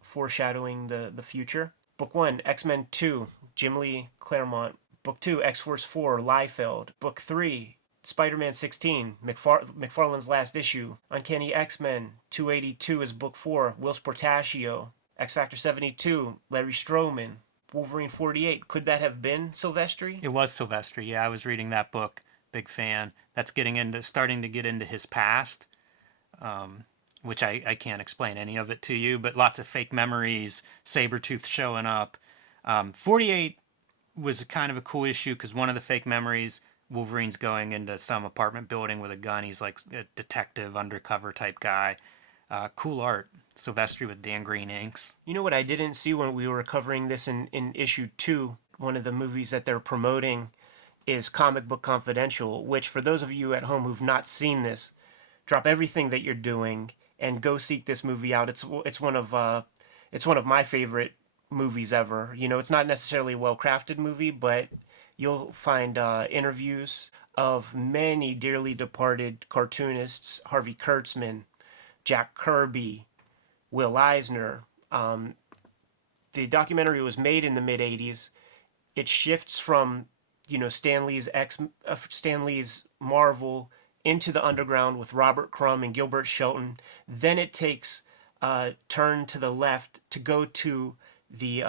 foreshadowing the future. Book 1, X-Men 2, Jim Lee Claremont. Book 2, X-Force 4, Liefeld. Book 3, Spider-Man 16, McFarlane's last issue. Uncanny X-Men 282 is book 4, Whilce Portacio. X-Factor 72, Larry Stroman. Wolverine 48. Could that have been Silvestri? It was Silvestri. Yeah, I was reading that book. Big fan. That's starting to get into his past, which I can't explain any of it to you, but lots of fake memories, Sabretooth showing up. 48 was kind of a cool issue because one of the fake memories, Wolverine's going into some apartment building with a gun. He's like a detective, undercover type guy. Cool art. Silvestri with Dan Green inks. You know what I didn't see when we were covering this in issue 2? One of the movies that they're promoting is Comic Book Confidential, which for those of you at home who've not seen this, drop everything that you're doing and go seek this movie out. It's one of my favorite movies ever. You know, it's not necessarily a well-crafted movie, but you'll find interviews of many dearly departed cartoonists: Harvey Kurtzman, Jack Kirby, Will Eisner. The documentary was made in the mid '80s. It shifts from Stan Lee's Marvel into the underground with Robert Crumb and Gilbert Shelton. Then it takes a turn to the left to go to the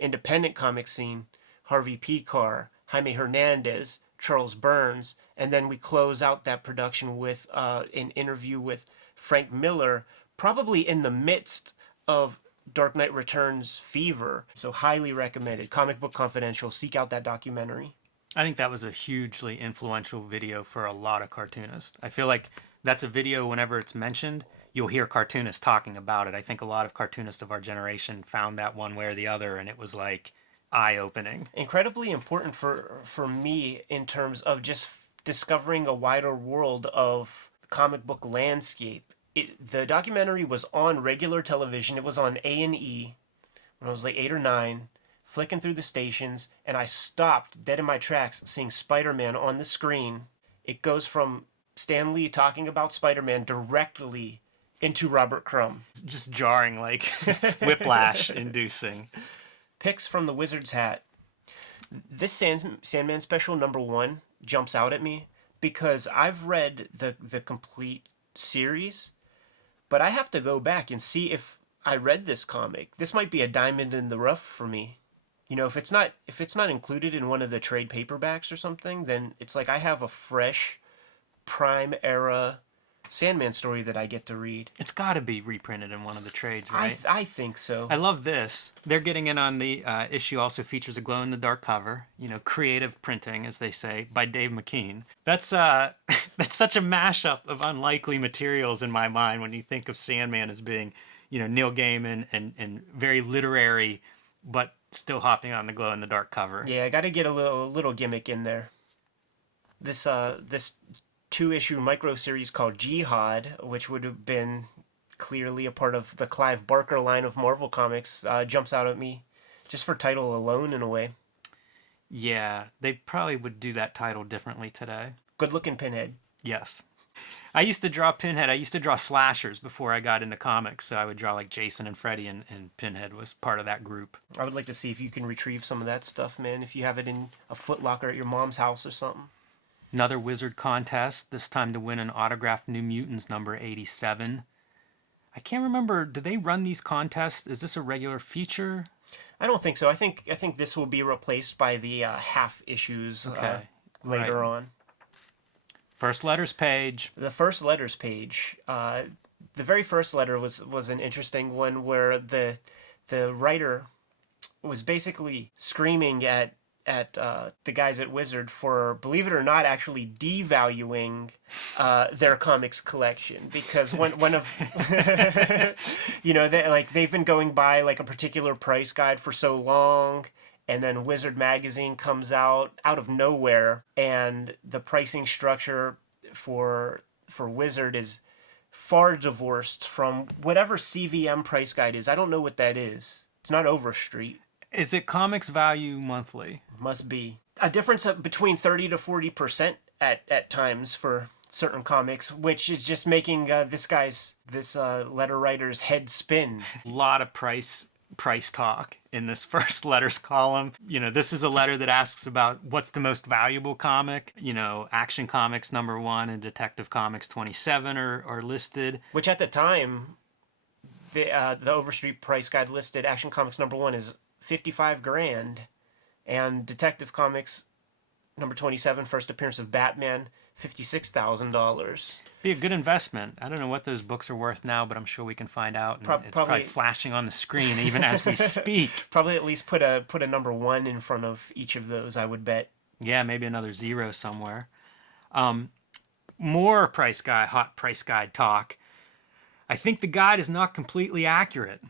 independent comic scene. Harvey Pekar, Jaime Hernandez, Charles Burns, and then we close out that production with an interview with Frank Miller, probably in the midst of Dark Knight Returns fever. So highly recommended. Comic Book Confidential. Seek out that documentary. I think that was a hugely influential video for a lot of cartoonists. I feel like that's a video, whenever it's mentioned, you'll hear cartoonists talking about it. I think a lot of cartoonists of our generation found that one way or the other, and it was like eye-opening. Incredibly important for me in terms of just discovering a wider world of comic book landscape. The documentary was on regular television. It was on A&E when I was like 8 or 9, flicking through the stations, and I stopped dead in my tracks seeing Spider-Man on the screen. It goes from Stan Lee talking about Spider-Man directly into Robert Crumb. Just jarring, like whiplash inducing. Picks from the Wizard's hat. This Sandman special #1 jumps out at me because I've read the complete series, but I have to go back and see if I read this comic. This might be a diamond in the rough for me. You know, if it's not included in one of the trade paperbacks or something, then it's like I have a fresh prime era Sandman story that I get to read. It's got to be reprinted in one of the trades, right? I think so. I love this. They're getting in on the issue. Also features a glow-in-the-dark cover. You know, creative printing, as they say, by Dave McKean. That's that's such a mashup of unlikely materials in my mind when you think of Sandman as being, Neil Gaiman and very literary, but still hopping on the glow-in-the-dark cover. Yeah, I got to get a little gimmick in there. This 2-issue micro series called Jihad, which would have been clearly a part of the Clive Barker line of Marvel Comics, jumps out at me just for title alone in a way. Yeah, they probably would do that title differently today. Good looking Pinhead. Yes. I used to draw Pinhead. I used to draw slashers before I got into comics, so I would draw like Jason and Freddy, and Pinhead was part of that group. I would like to see if you can retrieve some of that stuff, man, if you have it in a Foot Locker at your mom's house or something. Another Wizard contest, this time to win an autographed New Mutants number 87. I can't remember, do they run these contests? Is this a regular feature? I don't think so. I think this will be replaced by the half issues later on. First letters page. The first letters page. The very first letter was an interesting one where the writer was basically screaming at the guys at Wizard for, believe it or not, actually devaluing their comics collection, because one of they've been going by like a particular price guide for so long, and then Wizard magazine comes out of nowhere, and the pricing structure for Wizard is far divorced from whatever CVM price guide is. I don't know what that is. It's not Overstreet. Is it Comics Value Monthly? Must be. A difference of between 30 to 40% at times for certain comics, which is just making this letter writer's head spin. A lot of price talk in this first letters column. This is a letter that asks about what's the most valuable comic. Action Comics #1 and Detective Comics 27 are listed. Which at the time, the Overstreet price guide listed Action Comics #1 is $55 grand. And Detective Comics number 27, first appearance of Batman, $56,000. Be a good investment. I don't know what those books are worth now, but I'm sure we can find out. And it's probably flashing on the screen even as we speak. Probably at least put a number 1 in front of each of those, I would bet. Yeah, maybe another 0 somewhere. More hot price guide talk. I think the guide is not completely accurate.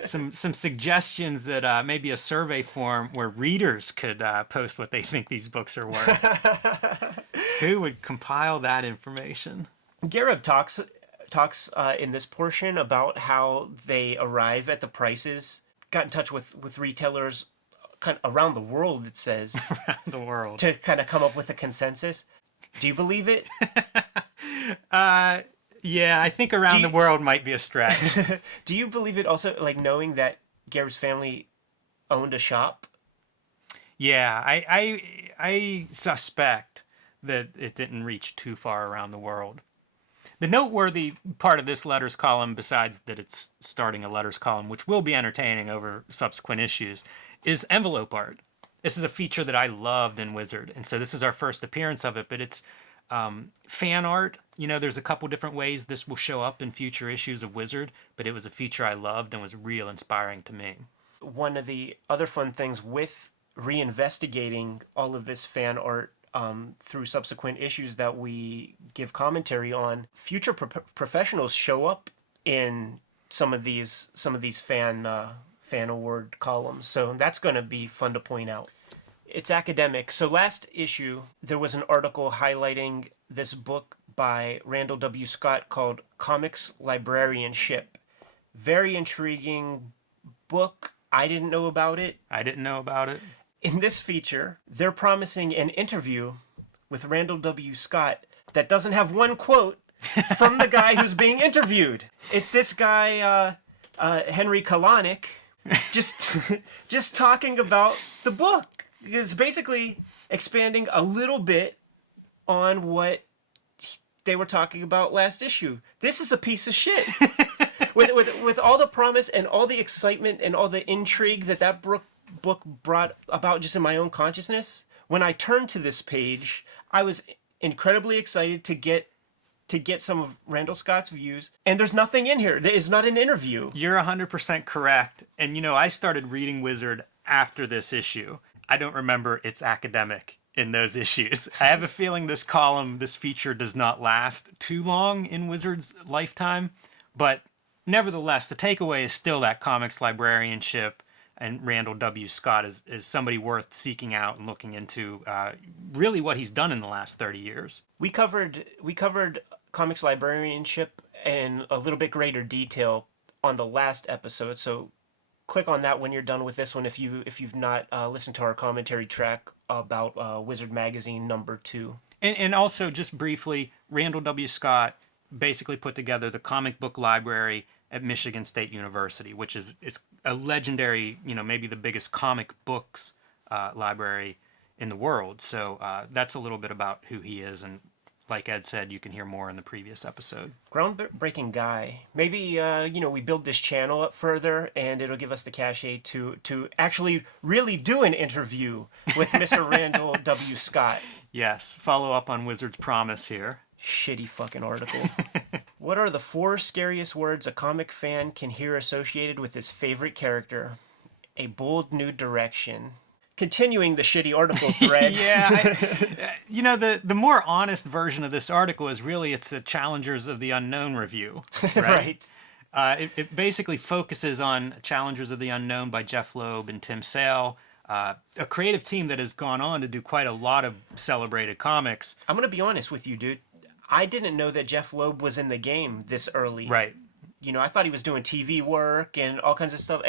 some suggestions that maybe a survey form where readers could post what they think these books are worth. Who would compile that information? Gareb talks in this portion about how they arrive at the prices. Got in touch with retailers kind of around the world, it says. Around the world. To kind of come up with a consensus. Do you believe it? Yeah, I think around the world might be a stretch. Do you believe it also, like knowing that Gareb's family owned a shop? Yeah, I suspect that it didn't reach too far around the world. The noteworthy part of this letters column, besides that it's starting a letters column, which will be entertaining over subsequent issues, is envelope art. This is a feature that I loved in Wizard, and so this is our first appearance of it, but it's fan art. You know, there's a couple different ways this will show up in future issues of Wizard, but it was a feature I loved and was real inspiring to me. One of the other fun things with reinvestigating all of this fan art through subsequent issues that we give commentary on, future professionals show up in some of these fan award columns. So that's going to be fun to point out. It's academic. So last issue, there was an article highlighting this book by Randall W. Scott called Comics Librarianship. Very intriguing book. I didn't know about it. In this feature, they're promising an interview with Randall W. Scott that doesn't have one quote from the guy who's being interviewed. It's this guy, Henry Kalanick, just talking about the book. It's basically expanding a little bit on what they were talking about last issue. This is a piece of shit. with all the promise and all the excitement and all the intrigue that book brought about just in my own consciousness, when I turned to this page, I was incredibly excited to get some of Randall Scott's views, and there's nothing in here. There is not an interview. You're 100% correct. And you know, I started reading Wizard after this issue. I don't remember it's academic in those issues. I have a feeling this feature does not last too long in Wizard's lifetime, but nevertheless, the takeaway is still that comics librarianship, and Randall W. Scott is somebody worth seeking out and looking into really what he's done in the last 30 years. We covered comics librarianship in a little bit greater detail on the last episode, so click on that when you're done with this one if you've not listened to our commentary track about Wizard Magazine number 2. And also, just briefly, Randall W. Scott basically put together the comic book library at Michigan State University, which is it's a legendary, maybe the biggest comic books library in the world. So that's a little bit about who he is, and like Ed said, you can hear more in the previous episode. Groundbreaking guy. Maybe we build this channel up further, and it'll give us the cachet to actually really do an interview with Mr. Randall W. Scott. Yes, follow up on Wizard's promise here. Shitty fucking article. What are the 4 scariest words a comic fan can hear associated with his favorite character? A bold new direction. Continuing the shitty article thread. Yeah, the more honest version of this article is really it's a Challengers of the Unknown review, right? It basically focuses on Challengers of the Unknown by Jeff Loeb and Tim Sale, a creative team that has gone on to do quite a lot of celebrated comics. I'm going to be honest with you, dude. I didn't know that Jeff Loeb was in the game this early. Right. I thought he was doing TV work and all kinds of stuff.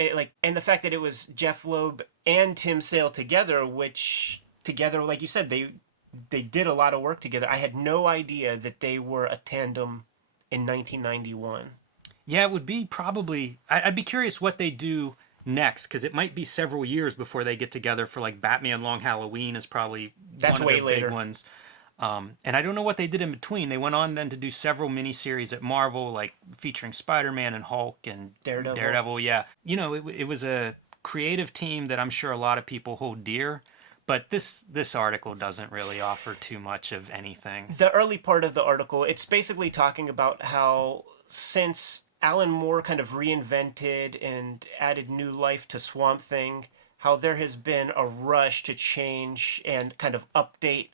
And the fact that it was Jeff Loeb and Tim Sale together, which together, like you said, they did a lot of work together. I had no idea that they were a tandem in 1991. Yeah, it would be probably... I'd be curious what they do next, because it might be several years before they get together for Batman Long Halloween is probably That's one of way their later. Big ones. And I don't know what they did in between. They went on then to do several miniseries at Marvel, featuring Spider-Man and Hulk and Daredevil. Yeah, it was a creative team that I'm sure a lot of people hold dear. But this article doesn't really offer too much of anything. The early part of the article, it's basically talking about how since Alan Moore kind of reinvented and added new life to Swamp Thing, how there has been a rush to change and kind of update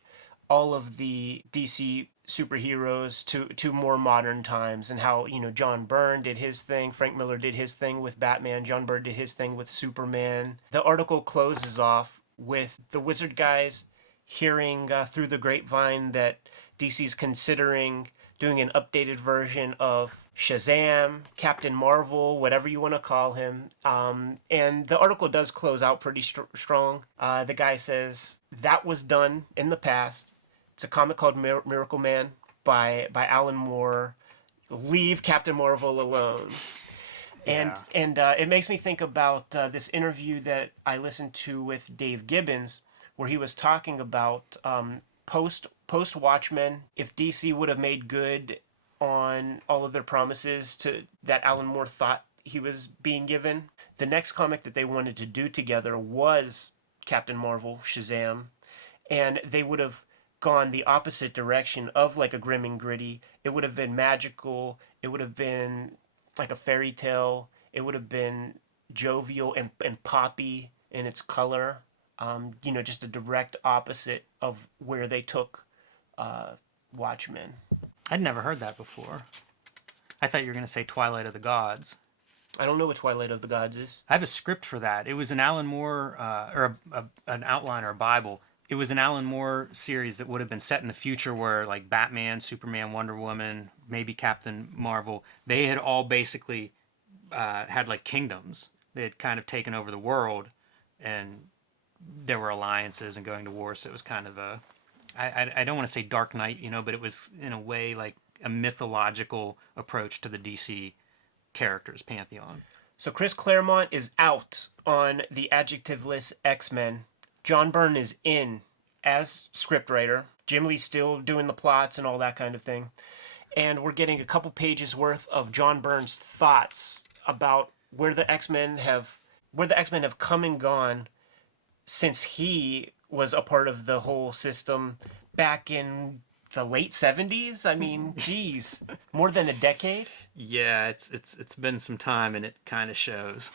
all of the DC superheroes to more modern times, and how, you know, John Byrne did his thing, Frank Miller did his thing with Batman, John Byrne did his thing with Superman. The article closes off with the Wizard guys hearing through the grapevine that DC's considering doing an updated version of Shazam, Captain Marvel, whatever you want to call him. And the article does close out pretty strong. The guy says, that was done in the past. It's a comic called Miracle Man by Alan Moore. Leave Captain Marvel alone. Yeah. And it makes me think about this interview that I listened to with Dave Gibbons, where he was talking about post Watchmen, if DC would have made good on all of their promises that Alan Moore thought he was being given, the next comic that they wanted to do together was Captain Marvel, Shazam, and they would have gone the opposite direction of like a grim and gritty. It would have been magical. It would have been like a fairy tale. It would have been jovial and poppy in its color. You know, just a direct opposite of where they took Watchmen. I'd never heard that before. I thought you were going to say Twilight of the Gods. I don't know what Twilight of the Gods is. I have a script for that. It was an Alan Moore, or an outline or a Bible. It was an Alan Moore series that would have been set in the future where, like, Batman, Superman, Wonder Woman, maybe Captain Marvel, they had all basically had, like, kingdoms. They had kind of taken over the world, and there were alliances and going to war, so it was kind of a... I don't want to say Dark Knight, you know, but it was, in a way, like a mythological approach to the DC characters pantheon. So Chris Claremont is out on the adjectiveless X-Men. John Byrne is in as scriptwriter. Jim Lee's still doing the plots and all that kind of thing. And we're getting a couple pages worth of John Byrne's thoughts about where the X-Men have come and gone since he was a part of the whole system back in the late 70s. I mean, geez, more than a decade. Yeah, it's been some time, and it kind of shows.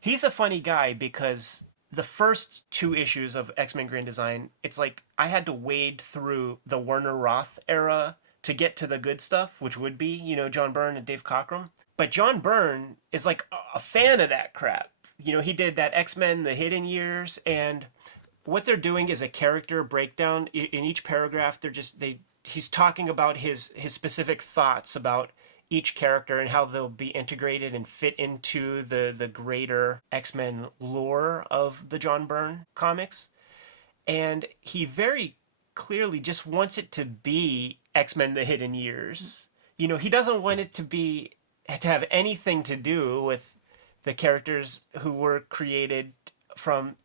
He's a funny guy because the first 2 issues of X-Men Grand Design, it's like I had to wade through the Werner Roth era to get to the good stuff, which would be, you know, John Byrne and Dave Cockrum. But John Byrne is like a fan of that crap. You know, he did that X-Men The Hidden Years, and what they're doing is a character breakdown. In each paragraph, he's talking about his specific thoughts about each character and how they'll be integrated and fit into the greater X-Men lore of the John Byrne comics. And he very clearly just wants it to be X-Men The Hidden Years. You know, he doesn't want it to have anything to do with the characters who were created from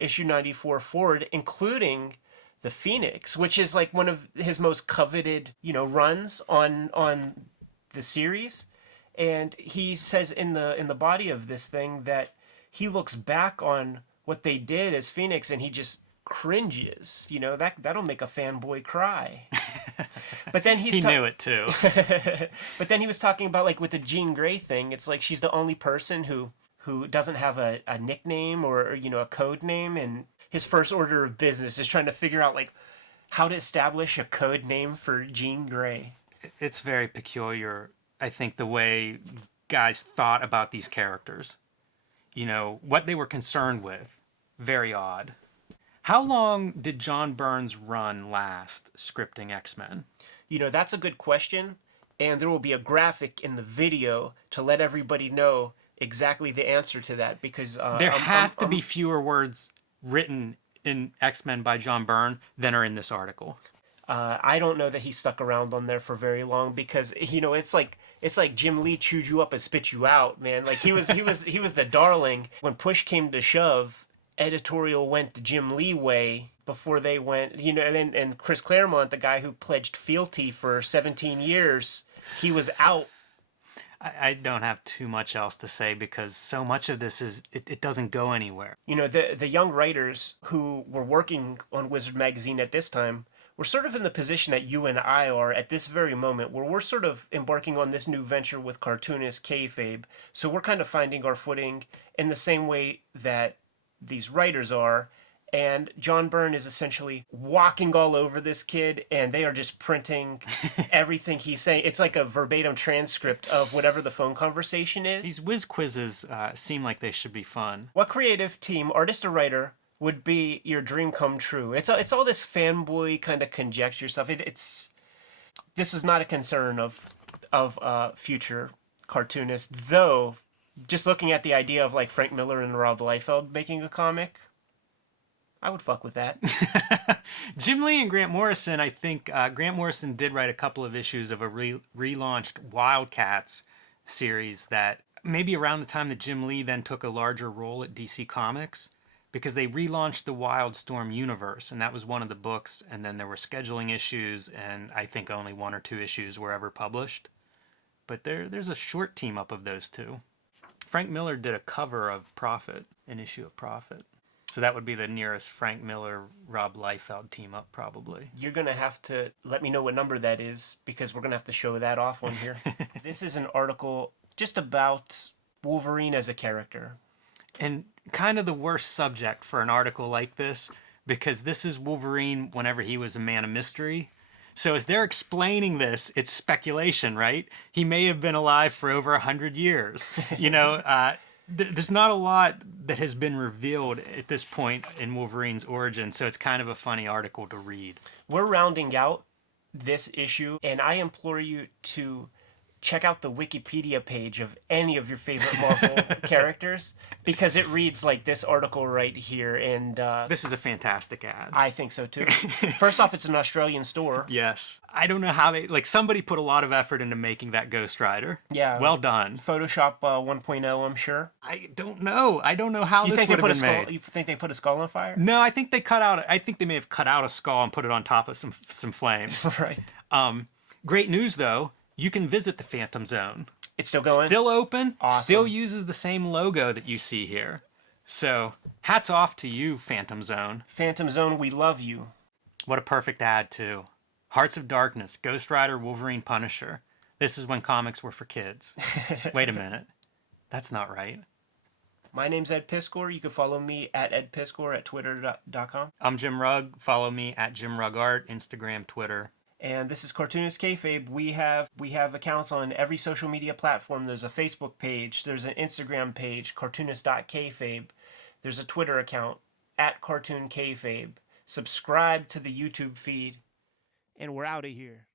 issue 94 forward, including the Phoenix, which is like one of his most coveted, you know, runs on the series. And he says in the body of this thing that he looks back on what they did as Phoenix and he just cringes. You know, that'll make a fanboy cry. But then he knew it too. But then he was talking about, like, with the Jean Grey thing, it's like she's the only person who doesn't have a nickname or, you know, a code name, and his first order of business is trying to figure out, like, how to establish a code name for Jean Grey. It's very peculiar, I think, the way guys thought about these characters. You know, what they were concerned with. Very odd. How long did John Byrne's run last scripting X-Men? You know, that's a good question, and there will be a graphic in the video to let everybody know exactly the answer to that, because there have to be fewer words written in X-Men by John Byrne than are in this article. I don't know that he stuck around on there for very long, because, you know, it's like Jim Lee chews you up and spits you out, man. Like, he was the darling. When push came to shove, editorial went the Jim Lee way before they went, you know, and Chris Claremont, the guy who pledged fealty for 17 years, he was out. I don't have too much else to say because so much of this it doesn't go anywhere. You know, the young writers who were working on Wizard Magazine at this time were sort of in the position that you and I are at this very moment, where we're sort of embarking on this new venture with cartoonist Kayfabe. So we're kind of finding our footing in the same way that these writers are. And John Byrne is essentially walking all over this kid, and they are just printing everything he's saying. It's like a verbatim transcript of whatever the phone conversation is. These whiz quizzes seem like they should be fun. What creative team, artist or writer, would be your dream come true? It's all this fanboy kind of conjecture stuff. This is not a concern of future cartoonists, though. Just looking at the idea of like Frank Miller and Rob Liefeld making a comic, I would fuck with that. Jim Lee and Grant Morrison, I think Grant Morrison did write a couple of issues of a relaunched Wildcats series that maybe around the time that Jim Lee then took a larger role at DC Comics, because they relaunched the Wildstorm universe, and that was one of the books, and then there were scheduling issues, and I think only 1 or 2 issues were ever published. But there's a short team up of those two. Frank Miller did a cover of Prophet, an issue of Prophet. So that would be the nearest Frank Miller, Rob Liefeld team up, probably. You're going to have to let me know what number that is, because we're going to have to show that off on here. This is an article just about Wolverine as a character. And kind of the worst subject for an article like this, because this is Wolverine whenever he was a man of mystery. So as they're explaining this, it's speculation, right? He may have been alive for over 100 years. You know, there's not a lot that has been revealed at this point in Wolverine's origin, so it's kind of a funny article to read. We're rounding out this issue, and I implore you to check out the Wikipedia page of any of your favorite Marvel characters, because it reads like this article right here, and this is a fantastic ad. I think so too. First off, it's an Australian store. Yes. I don't know how somebody put a lot of effort into making that Ghost Rider. Yeah. Well done. Photoshop 1.0, I'm sure. I don't know how this would have been made. You think they put a skull on fire? No, I think they may have cut out a skull and put it on top of some flames. Right. Great news though. You can visit the Phantom Zone. It's still going? Still open. Awesome. Still uses the same logo that you see here. So, hats off to you, Phantom Zone. Phantom Zone, we love you. What a perfect ad, too. Hearts of Darkness, Ghost Rider, Wolverine, Punisher. This is when comics were for kids. Wait a minute. That's not right. My name's Ed Piskor. You can follow me at Ed Piskor at twitter.com. I'm Jim Rugg. Follow me at Jim Rugg Art, Instagram, Twitter. And this is Cartoonist Kayfabe. We have accounts on every social media platform. There's a Facebook page. There's an Instagram page, cartoonist.kayfabe. There's a Twitter account, @cartoonkayfabe. Subscribe to the YouTube feed. And we're out of here.